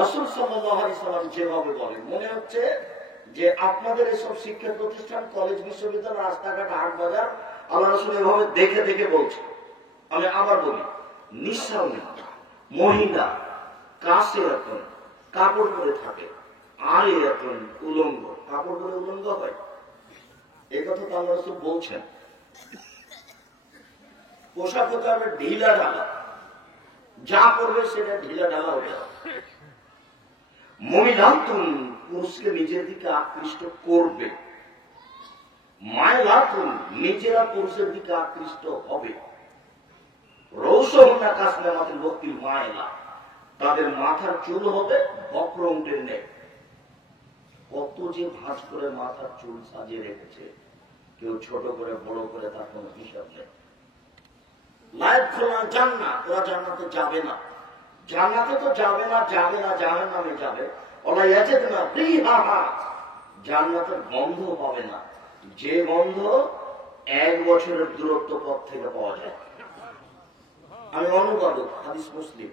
রাসূল সাল্লাল্লাহু আলাইহি সাল্লাম যেভাবে বলেন, মনে হচ্ছে যে আপনাদের এসব শিক্ষা প্রতিষ্ঠান, কলেজ, বিশ্ববিদ্যালয়, রাস্তাঘাট, হাট বাজার আল্লাহ রাসূল এভাবে দেখে দেখে বলছে। আমি আবার বলি, নিঃসন্দেহ মহিলা কাছে এখন কাপড় পরে থাকে, আর এখন উলঙ্গ, কাপড় পরে উলঙ্গ হয়, এই কথা তো আল্লাহ রাসূল বলছেন। পোশাক হতে হবে ঢিলা ঢালা, যা করবে সেটা ঢিলা ঢালা হতে হবে। মহিলাতুন পুরুষকে নিজের দিকে আকৃষ্ট করবে, মায়লাতুন নিজেরা পুরুষের দিকে আকৃষ্ট হবে। রৌসহুন্না কাসনামাতিল ওয়াক্তিল মায়লা, তাদের মাথার চুল হবে বক্র উটের ন্যায়। কত যে ভাঁজ করে মাথার চুল সাজিয়ে রেখেছে, কেউ ছোট করে বড় করে, তার কোন হিসাব নেই। লাইফ খোলা জান্নাত, ওরা জান্নাতে যাবে না, জান্নাতে তো যাবে না, যাবে না, জাহান্নামে যাবে। ওলা ইয়াজিদুনা রিহাহা, জান্নাতের গন্ধ পাবে না, যে গন্ধ 1 বছরের দূরত্ব পথ থেকে পাওয়া যায়। আমি অনুবাদক, হাদিস মুসলিম।